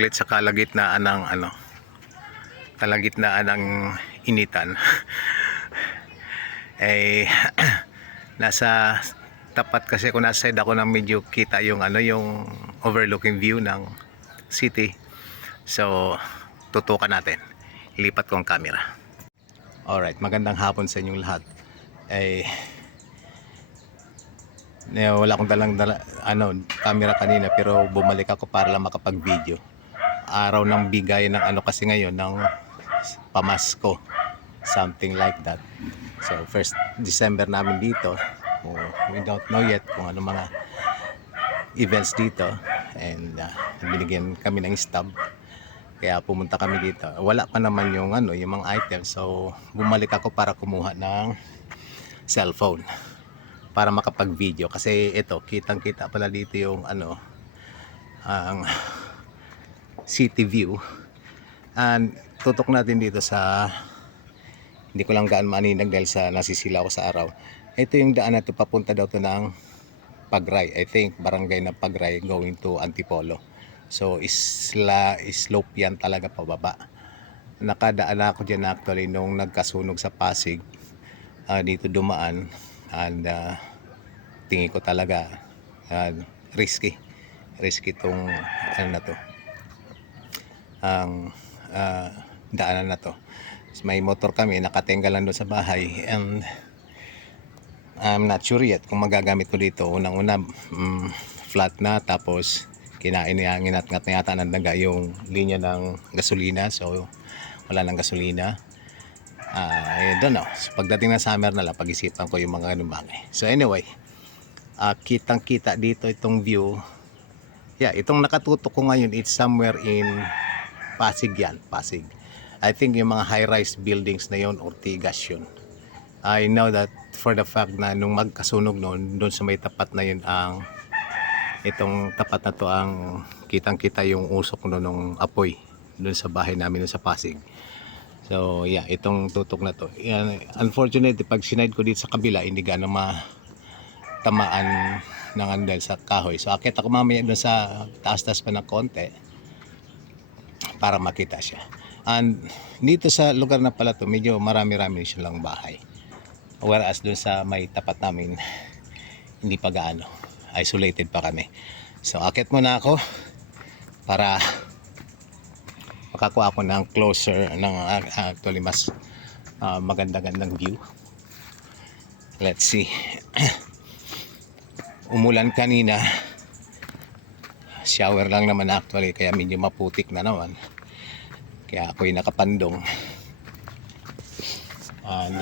Sa kalagitnaan ng kalagitnaan ng initan eh nasa tapat kasi kung nasa side ako ng medyo kita yung yung overlooking view ng city. So tutukan natin, ilipat ko ang camera. Alright, magandang hapon sa inyong lahat. Wala akong dalang camera kanina, pero bumalik ako para lang makapag video. Araw ng bigay ng kasi ngayon ng pamasko, something like that. So first December namin dito. We don't know yet kung ano mga events dito, and binigyan kami ng stub, kaya pumunta kami dito. Wala pa naman yung yung mga items, so bumalik ako para kumuha ng cellphone para makapag video, kasi ito kitang kita pala dito yung ang city view. And tutok natin dito sa, hindi ko lang gaan maninag dahil sa nasisila ko sa araw. Ito yung daan na ito, papunta daw to ng Pagray, I think barangay ng Pagray going to Antipolo. So slope yan talaga pababa. Nakadaan ako dyan actually nung nagkasunog sa Pasig, dito dumaan, and tingin ko talaga risky tong na to, ang daanan na to. May motor kami, nakatinggal lang doon sa bahay, and I'm not sure yet kung magagamit ko dito. Unang-una flat na, tapos kinainangat na yata ng daga yung linya ng gasolina, so wala nang gasolina. I don't know. So, pagdating ng summer na lang, pag-isipan ko yung mga ganun bagay. So anyway, kitang kita dito itong view. Yeah, itong nakatutok ko ngayon, it's somewhere in Pasig yan, Pasig. I think yung mga high-rise buildings na yon, Ortigas yun. I know that for the fact na nung magkasunog noon, doon sa may tapat na yun, itong tapat na to, ang kitang-kita yung usok noon ng apoy doon sa bahay namin doon sa Pasig. So yeah, itong tutok na to. Yan, unfortunately, pag sinide ko dito sa kabila, hindi gana matamaan ng dahil sa kahoy. So akit ako mamaya doon sa taas-taas pa ng konti para makita siya. And dito sa lugar na pala to, medyo marami-rami silang bahay. Whereas doon sa may tapat namin, hindi pa gaano. Isolated pa kami. So akit muna ako para makakuha ako ng closer, ng actually mas maganda-gandang view. Let's see. Umulan kanina. Shower lang naman actually, kaya medyo maputik na naman. Kaya ako'y nakapandong. And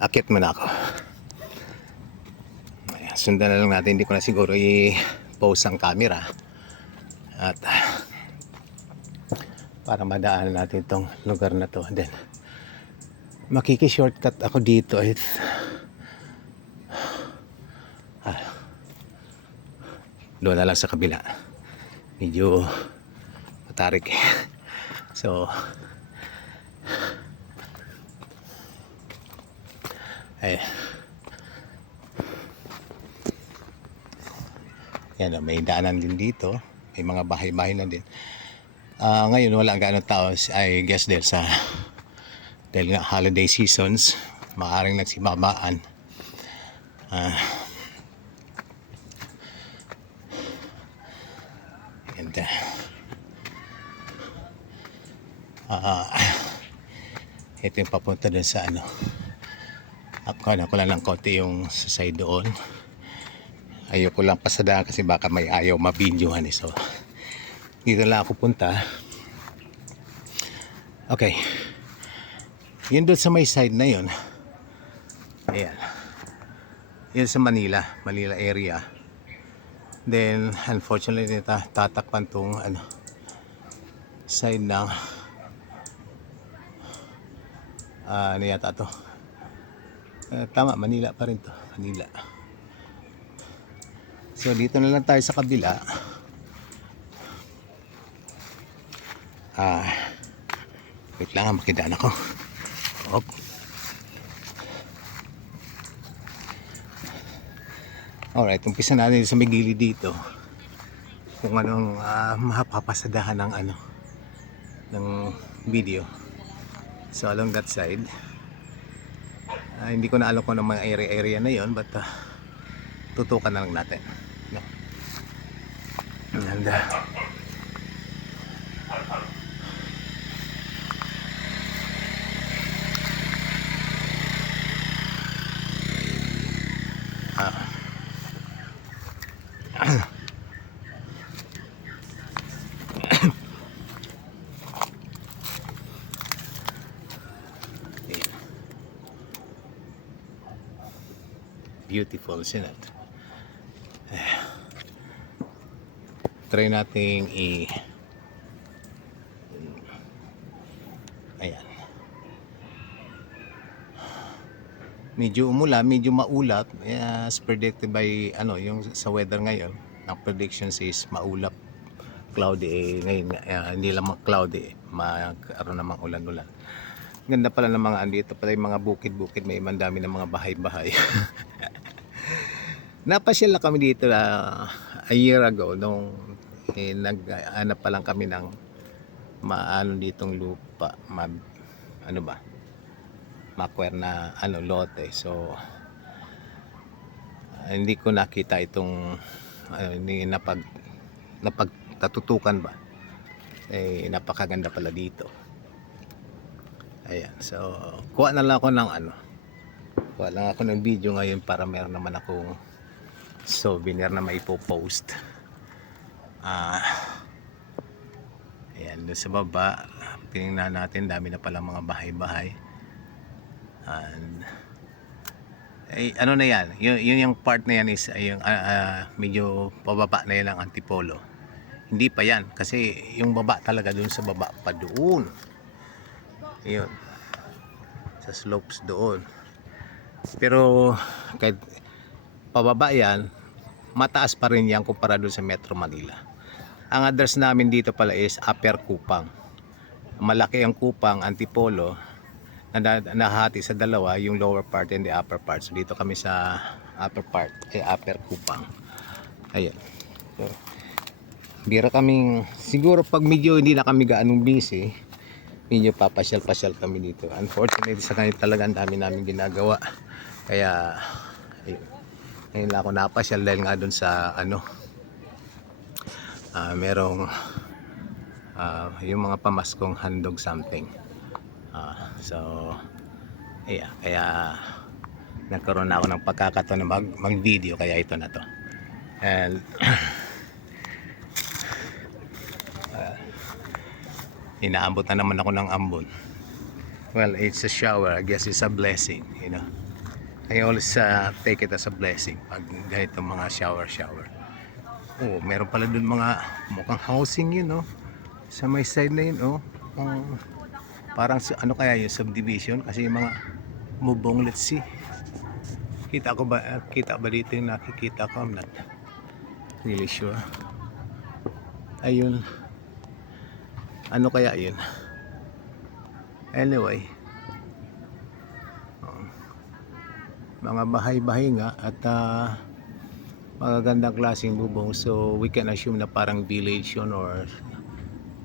akit muna ako. Ayan, sundan na lang natin. Hindi ko na siguro i-pause ang camera. At para madaanan natin itong lugar na to. Then makiki-shortcut ako dito. Doon na lang sa kabila. Medyo matarik. So yan, may daanan din dito. May mga bahay-bahay na din. Ngayon wala gaano tao. I guess dahil nga holiday seasons, maaaring nagsibabaan. And ito yung papunta dun sa ako lang ng konti yung sa side doon. Ayoko lang pasadaan kasi baka may ayaw mabidyohan. So dito lang ako punta. Okay, yun doon sa may side na yun. Ayan, yun sa Manila area. Then unfortunately tatakpan tong side ng ano yata to, tama, Manila pa rin to, Manila. So dito na lang tayo sa kabila. Wait lang, makidaan ako. Alright, umpisa natin sa may gilid dito. kung anong mapapasadahan ng ano ng video. So along that side, hindi ko na alam kung anong mga area na yon, but tutukan na lang natin, no? And beautiful, isn't it? Try nating ayan, medyo umula, medyo maulap, as predicted by ano yung sa weather ngayon. Ang prediction says maulap, cloudy, ngayon hindi lang cloudy, magkaroon namang ulan-ulan. Ganda pala ng mga andito pala yung mga bukid-bukid, may mandami ng mga bahay-bahay. Napasyal na kami dito a year ago nung nag-hanap pa lang kami ng maano ditong lupa, ano ba, makuwer na ano lote. So hindi ko nakita itong hindi napagtatutukan ba, napakaganda pala dito. Ayan, so kuha na lang ako ng kuha lang ako ng video ngayon para meron naman akong souvenir na maipopost. Ayan, doon sa baba tingnan natin, dami na pala mga bahay-bahay. And ano na yan, yun yung part na yan is yung medyo pababa na yan ang Antipolo. Hindi pa yan kasi yung baba talaga doon sa baba pa doon, yun sa slopes doon. Pero kahit pababa yan, mataas pa rin yan kumpara doon sa Metro Manila. Ang address namin dito pala is Upper Kupang. Malaki ang Kupang, Antipolo, nahati sa dalawa, yung lower part and the upper part. So dito kami sa upper part, Upper Kupang. Ayan. So, bira kaming, siguro pag medyo hindi na kami gaanong busy, medyo papasyal-pasyal kami dito. Unfortunately sa ngayon talaga ang dami namin ginagawa. Kaya ayun, ngayon lang ako napasyal dahil nga dun sa merong yung mga pamaskong handog something. So yeah, kaya nagkaroon na ako ng pagkakataon na mag-video, kaya ito na to. And inaambot na naman ako ng ambon. Well, it's a shower. I guess it's a blessing, you know. I always take it as a blessing pag ganito mga shower. Oh, meron pala dun mga mukhang housing yun, oh. Sa may side na yun, oh. Parang ano kaya yung subdivision kasi yung mga mubong, let's see. Kita ba dito yung nakikita ko? I'm not really sure. Ayun. Ano kaya yun? Anyway, mga bahay-bahay nga at magagandang klaseng bubong. So we can assume na parang village yun, or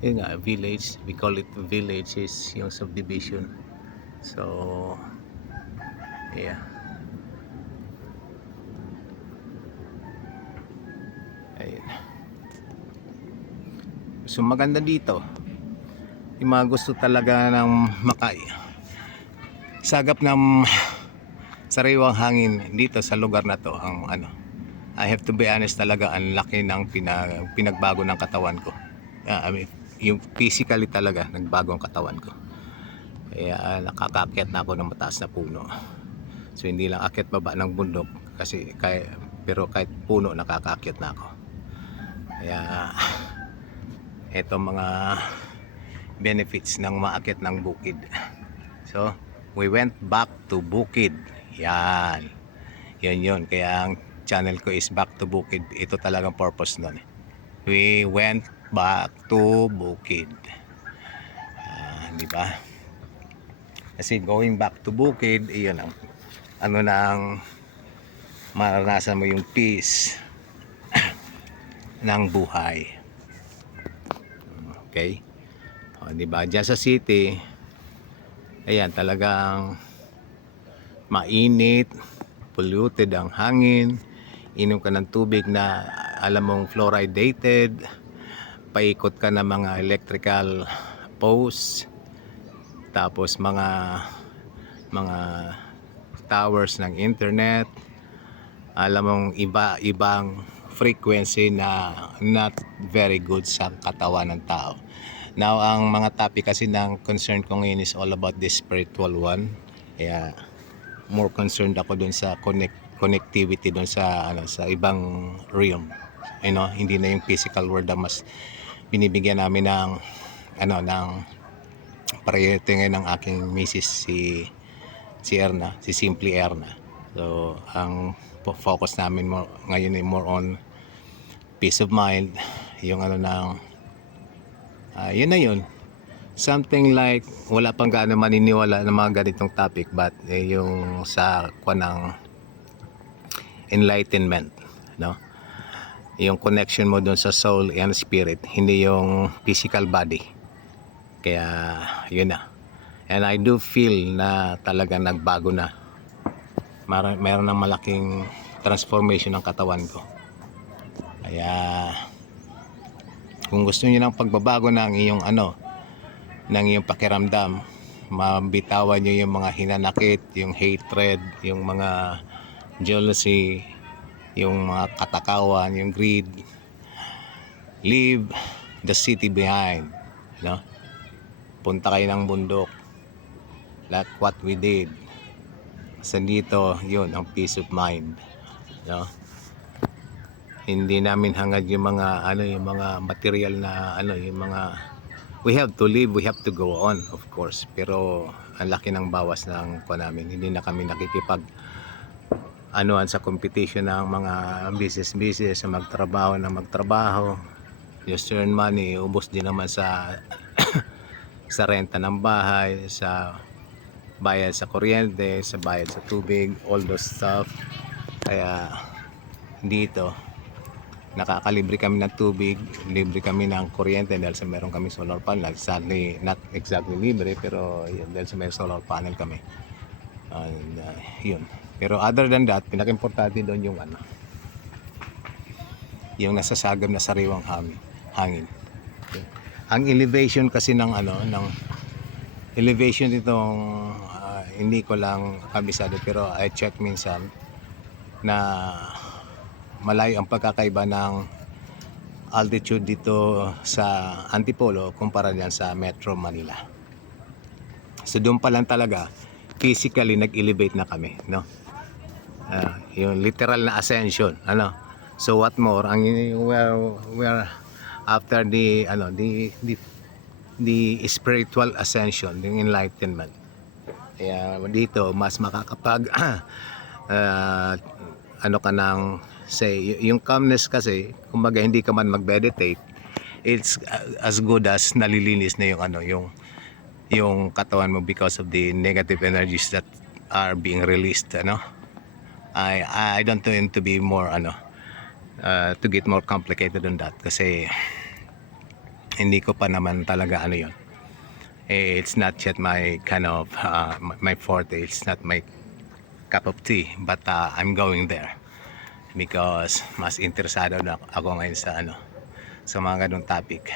yun nga, village. We call it village is yung subdivision. So yeah. Ayun. So maganda dito. Yung mga gusto talaga ng sagap ng sariwang hangin dito sa lugar na to, ang I have to be honest talaga, ang laki ng pinagbago ng katawan ko. I mean, yung physically talaga nagbago ang katawan ko. Kaya nakakaakyat na ako ng mataas na puno. So hindi lang akyat baba ng bundok kasi pero kahit puno nakakaakyat na ako. Kaya eto mga benefits ng maakyat ng bukid. So we went back to bukid. Yan. Yun. Kaya ang channel ko is Back to Bukid. Ito talagang purpose nun. We went back to bukid. Di ba? Kasi going back to bukid, iyon ang maranasan mo yung peace. ng buhay. Okay? O, di ba? Diyan sa city, ayan, talagang mainit, polluted ang hangin, inom ka ng tubig na alam mong fluoridated, paikot ka ng mga electrical posts, tapos mga towers ng internet, alam mong iba-ibang frequency na not very good sa katawan ng tao. Now, ang mga topic kasi ng concern ko ngayon is all about the spiritual one. Kaya more concerned ako dun sa connectivity dun sa sa ibang realm. Hindi na yung physical world na mas binibigyan namin ng ng priority ngayon ng aking misis, si Erna, si Simply Erna. So, ang focus namin ngayon ay more on peace of mind, yung yun na yun. Something like, wala pang gaano maniniwala ng mga ganitong topic, but yung sa ng enlightenment, no? Yung connection mo dun sa soul and spirit, hindi yung physical body. Kaya, yun na. And I do feel na talagang nagbago na. Mayroon ng malaking transformation ng katawan ko. Kaya, kung gusto niyo ng pagbabago ng iyong ng iyong pakiramdam, mabitawan niyo yung mga hinanakit, yung hatred, yung mga jealousy, yung mga katakawan, yung greed. Leave the city behind, no? Punta kayo ng bundok, like what we did. Sa dito, yun ang peace of mind, no? Hindi namin hangad yung mga yung mga material na yung mga we have to live, we have to go on, of course. Pero ang laki ng bawas ng namin. Hindi na kami nakikipag sa competition ng mga business sa magtrabaho. Just earn money, ubos din naman sa sa renta ng bahay, sa bayad sa kuryente, sa bayad sa tubig, all those stuff. Kaya dito nakakalibre kami ng tubig, libre kami ng kuryente dahil sa meron kami solar panel. Sadly, not exactly libre, pero yun, dahil sa may solar panel kami. And, yun. Pero other than that, pinaka-importante doon yung yung nasasagam na sariwang hangin. Ang elevation kasi ng elevation itong hindi ko lang kabisado, pero I check minsan na malayo ang pagkakaiba ng altitude dito sa Antipolo kumpara diyan sa Metro Manila. So doon pa lang talaga physically nag-elevate na kami, no? Yung literal na ascension, So what more, we're after the spiritual ascension, the enlightenment. Kaya dito mas makakapag ka ng say, yung calmness kasi, kumbaga hindi ka man mag-meditate, it's as good as nalilinis na yung katawan mo because of the negative energies that are being released, I don't want to be more to get more complicated on that kasi hindi ko pa naman talaga yun. It's not yet my kind of my forte, it's not my cup of tea, but I'm going there because mas interesado na ako ngayon sa mga ganung topic.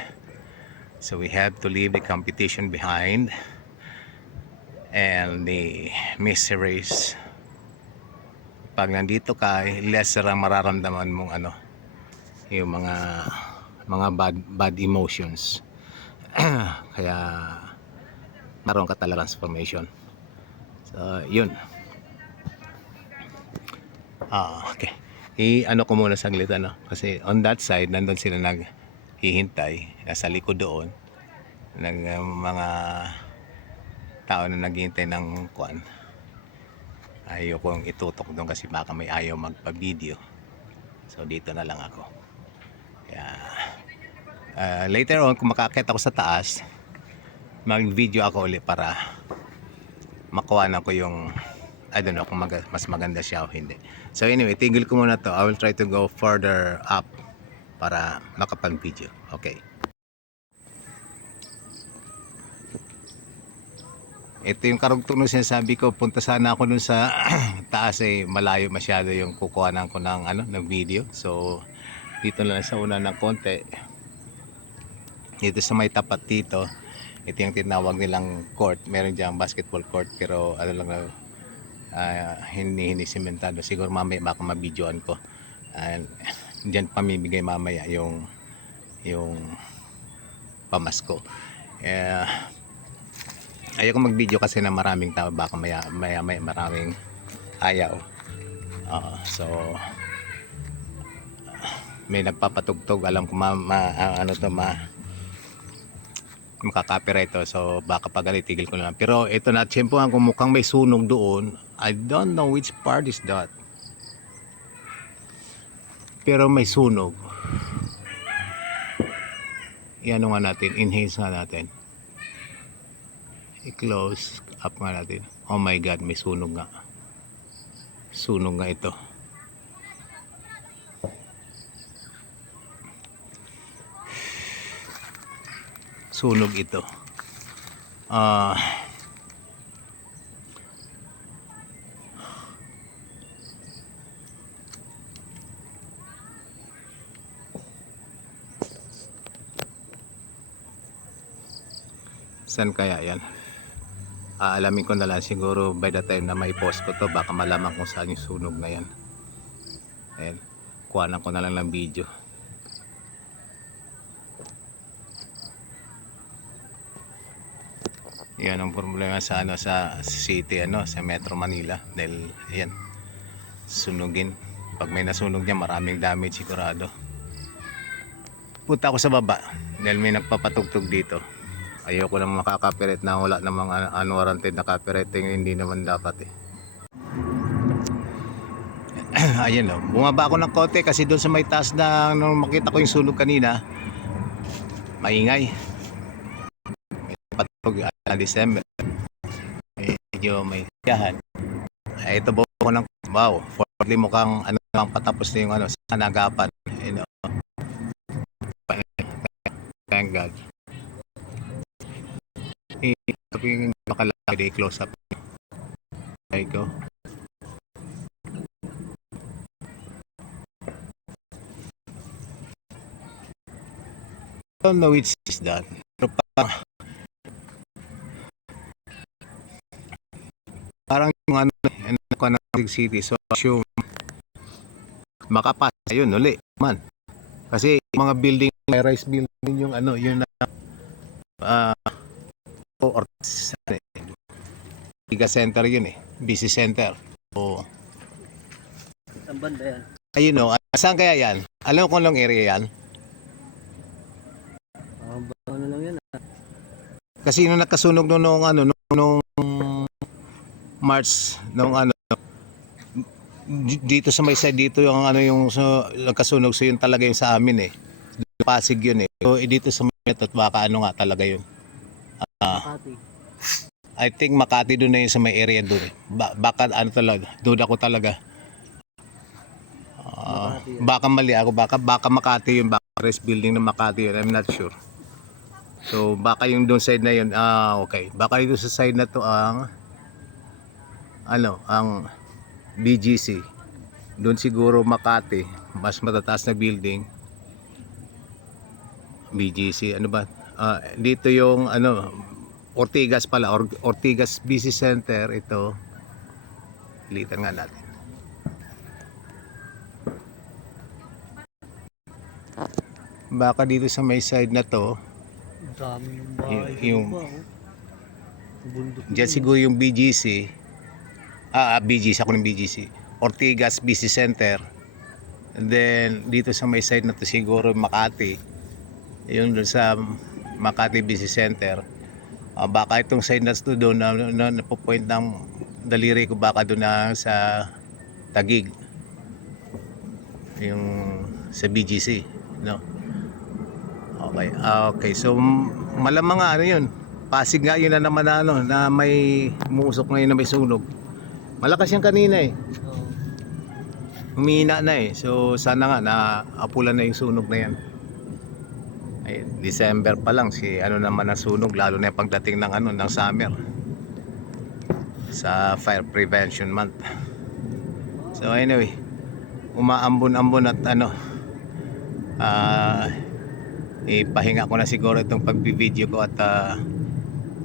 So we have to leave the competition behind and the miseries. Pag nandito ka, lesser ang mararamdaman mong yung mga bad emotions. Kaya naroon ka talaga transformation. So yun. Okay. Ko muna saglit kasi on that side nandun sila naghihintay nasa likod doon ng mga tao na naghihintay ng ayaw kong itutok doon kasi baka may ayaw magpa-video, so dito na lang ako. Kaya later on kung makakit ako sa taas, mag-video ako ulit para makuha na ko yung I don't know kung mas maganda siya o hindi. So anyway, tigil ko muna to. I will try to go further up para makapag-video. Okay. Ito yung karugtong na sinasabi ko, punta sana ako dun sa taas malayo masyado yung kukuhanan ko ng ng video. So dito lang sa una ng konti. Dito sa may tapat dito, ito yung tinawag nilang court. Meron diyang basketball court pero lang hindi simentado. Siguro mamaya baka mabidyoan ko. Diyan pamimigay mamaya yung pamasko. Ayoko mag-video kasi na maraming tao, baka maya maraming ayaw. So may nagpapatugtog, alam ko makaka-copyright to, so baka pag tigil ko na lang. Pero ito na tsempohan kung mukhang may sunog doon. I don't know which part is that, pero may sunog. Yan nga natin, enhance nga natin, i-close up nga natin. Oh my god, may sunog nga. Sunog nga ito. Sunog ito. Saan kaya yan? Alamin ko na lang siguro by the time na may post ko to, baka malaman kung saan yung sunog na yan. Ayan, kuhanan ko na lang ng video. Yan ang problema sa sa city, sa Metro Manila, dahil ayan, sunugin. Pag may nasunog niya, maraming damage sigurado. Punta ako sa baba dahil may nagpapatugtog dito. Ayoko lang makaka-copyright na wala namang unwarranted na copyright, hindi naman dapat Ayan bumaba ako ng konti kasi doon sa may taas na nung makita ko yung sunog kanina, maingay. Patugtog December. Medyo may tiyahan. Ito buo ko ng wow, fortunately mukhang patapos na yung sa nagapan. Thank God. Yung makalaki close up. There you go. I don't know which is that. Pero parang yung Big City, so assume makapasa yun uli man. Kasi mga building, may rise building yung yun or Giga Center yun busy center. Saan banda yan? Ayun saan kaya yan? Alam ko lang area yan. Ano lang yan Kasi nung nakasunog nung March dito sa may side dito yung yung nagkasunog, so yun talaga yung sa amin Pasig yun So dito sa Metro baka nga talaga yun. Makati. I think Makati doon na yun sa may area doon baka talaga, duda ko talaga. Baka mali ako, baka Makati yun, baka rest building ng Makati yun, I'm not sure. So baka yung doon side na yun, okay. Baka dito sa side na to ang BGC. Doon siguro Makati, mas matataas na building. BGC, dito yung Ortigas pala, Ortigas Busy Center ito. Litan nga natin. Baka dito sa may side na to, Dami ng bahay. Diyan siguro yung BGC. BGC, ako ng BGC. Ortigas Busy Center. And then dito sa may side na to siguro Makati. Yung doon sa Makati Busy Center. Baka itong side na to doon na napopoint ng daliri ko, baka doon na sa Taguig. Yung sa BGC, Okay. Okay, so malamang nga yun. Pasig nga yun na naman na may umusok ngayon na may sunog. Malakas yan kanina Humihina na eh. So sana nga naapulan na yung sunog na yan. Ayun, December pa lang si ano naman na sunog, lalo na yung pagdating ng ano ng summer. Sa Fire Prevention Month. So anyway, umaambon-ambon at ano ipahinga ko na siguro itong pagbibideo ko at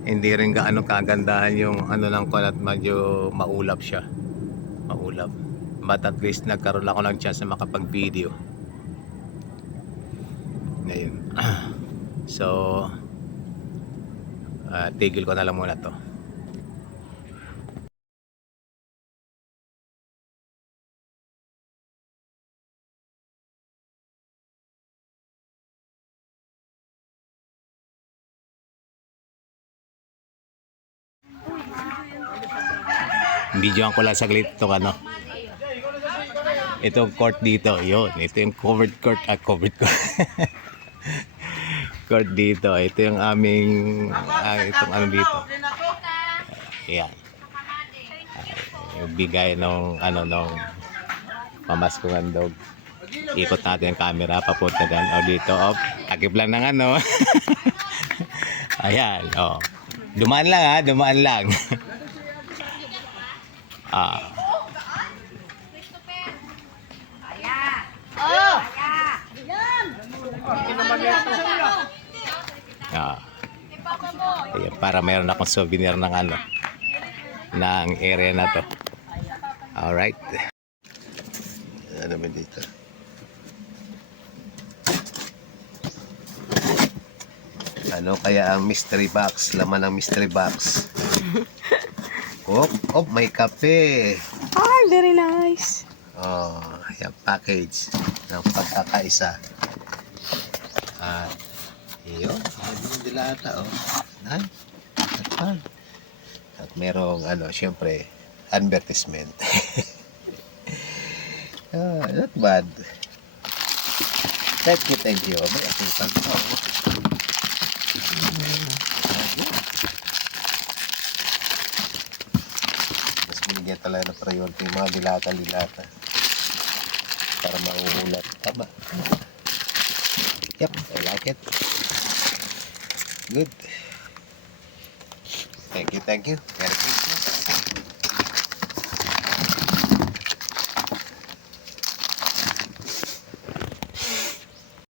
hindi rin gaano kagandahan yung ano lang ko at medyo maulap siya. Maulap. But at least nagkaroon ako ng chance na makapag-video. Ngayon. So tigil ko na lang muna to. Videoan ko lang saglit itong ano. Itong court dito, yun. Ito yung covered court. Covered court. Court dito. Ito yung aming, itong ano dito. Yan. Yung bigay nung, ano, nung pamaskuhan dog. Ikot natin yung camera, papunta dyan. O dito, takip lang ng ano. Ayan, dumaan lang ha, dumaan lang. Ayan, para mayroon akong souvenir ng ano ng area na to. Alright. Ano naman dito? Ano kaya ang mystery box? Laman ng mystery box. May kape. Ah, very nice. Yung package ng pagkakaisa. Yun, yung dilata, At merong, syempre, advertisement. Not bad. Thank you. May asukan pa, Mas binigyan talaga ng priority yung mga dilata-dilata. Para mauulat. Tama. Yep, I like it. Good. Thank you. Merry Christmas.